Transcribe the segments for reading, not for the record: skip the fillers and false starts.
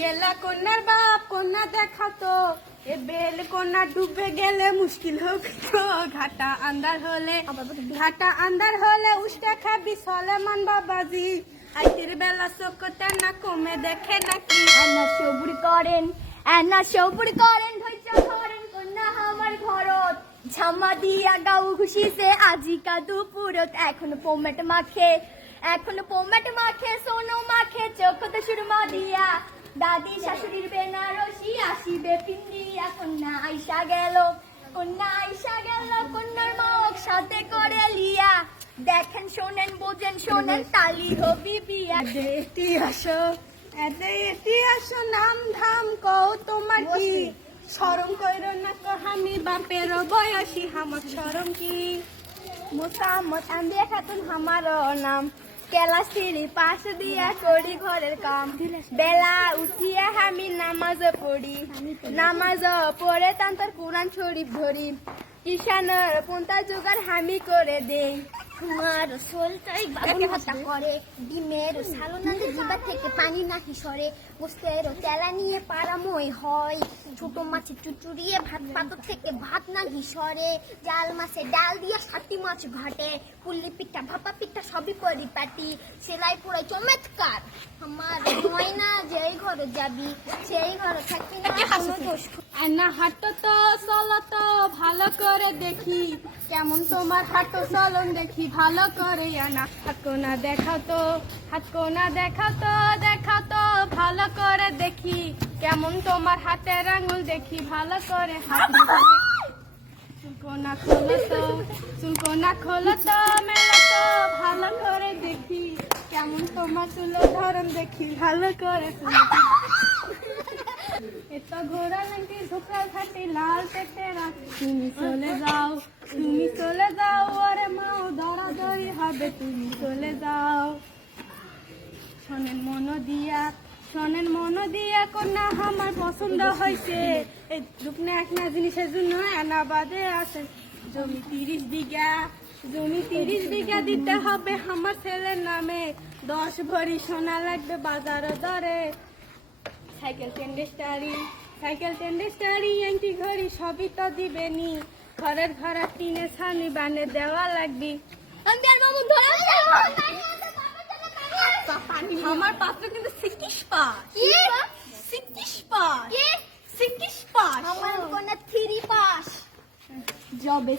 গেলা কন্যার বাপ কন্যা দেখাতো এ বেল কন্যা ডুবে গেলে মুশকিল হবে তো ঘাটা আন্দার হলে উস্কা খাবি সলেমান বাবাজি আইতির বেলা চোখতে না কমে দেখে নাকি এনা সবুর করেন ধৈর্য ধরেন কন্যা আমার ঘরত ঝামা দিয়া গাও খুশিতে আজিকা দুপুরত এখনো পোমেট মাখে সোনো মাখে চোখতে সুরমা দিয়া দাদি শাশুড়ির বেনারসি আসিবে পিন্দিয়া কন্যা আইসা গেল কন্যার মাওক সাথে করে লিয়া দেখেন শোনেন বোঝেন শোনেন তালি হবি বিয়া এটি আসো নাম ধাম কও তোমার কি শরম কইরো না তো আমি বাপের বয়সী আমার শরম কি মোসাম্মত আন্দিয়া খাতুন আমার নাম কেলা সিঁড়ি পাশ দিয়া করি ঘরের কাম বেলা উঠিয়া আমি নামাজ পড়ে তান্তর কোরআন শরীফ ধরি ঈশানের পন্থা জোগাড় আমি করে দেই তোমার সোলটাই বাবুল হত্যা করে ডিমের সালোনাতে জিবা থেকে পানি নাহি সরে গোস্তের তেলা নিয়ে পারাময় হয় ছোট মাছের চুচুড়িয়ে ভাত পাতর থেকে ভাত নাহি সরে জাল মাছে ডাল দিয়া 7টি মাছ ঘাটে পুল্লি পিঠা ভাপা পিঠা সবই পরিপাটি সেলাই পোড়াই চমৎকার আমার ময়না যেই ঘরে যাবি সেই ঘরে থাকি না কোনো দোষ না হাঁটো তো চলো তো ভালো করে দেখি কেমন তোমার হাঁটো চলন দেখি ভালো করে আনা হাতকোনা দেখাও তো ভালো করে দেখি কেমন তোমার হাতের আঙুল দেখি ভালো করে চুলকোনা খোলো তো মেলো তো ভালো করে দেখি কেমন তোমার চুলো ধরন দেখি ভালো করে এত ঘোড়া নাকি ঝোঁকার খাটি লাল টেটেরা তুমি চলে যাও আরে মাও দরাদরি হবে তুমি চলে যাও শোনেন মন দিয়া কন্যা আমার পছন্দ হয়েছে এই রূপনা একনা জিনিসের জন্য এনাবাদে আছে জমি 30 বিঘা দিতে হবে আমার ছেলের নামে 10 ভরি সোনা লাগবে বাজার দরে সাইকেল টেন্ডেস্টারি আংটি ঘড়ি সবই তো দিবেনি ঘরের ঘরে টিনে ছানি বানে দেওয়া লাগবি আমার পাত্র কিন্তু 6 পাস আমার কোনা 3 পাস জবে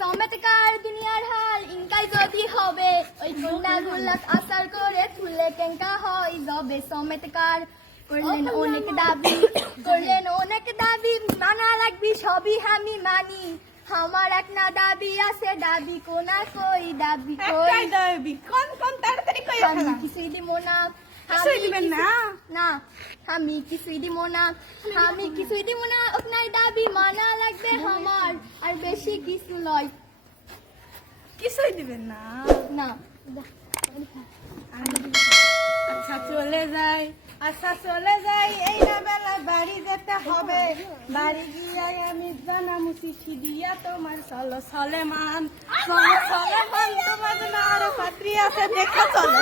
সমেতকার দুনিয়ার হাল ইনকাই যদি হবে ওই কন্যা গুলাক আসার করে তুলে কেঙ্কা হয় জবে সমেতকার করলেন অনেক দাবি মানা লাগবি সবই আমি মানি আমার এক না দাবি আছে দাবি কোনা কই দাবি কোন তাড়াতাড়ি কই আমি কিছুই দিব না আমি কিছুই দিব না আপনার দাবি মানা লাগবে আমার আর বেশি কিছু লয় কিছুই দিবেন না আচ্ছা চলে যাই এই না বেলায় বাড়ি যেতে হবে বাড়ি গিয়ে আমি জানামু চিঠি দিয়া তোমার সলেমান তোমার জন্য আরো পাত্রী আছে দেখা চলে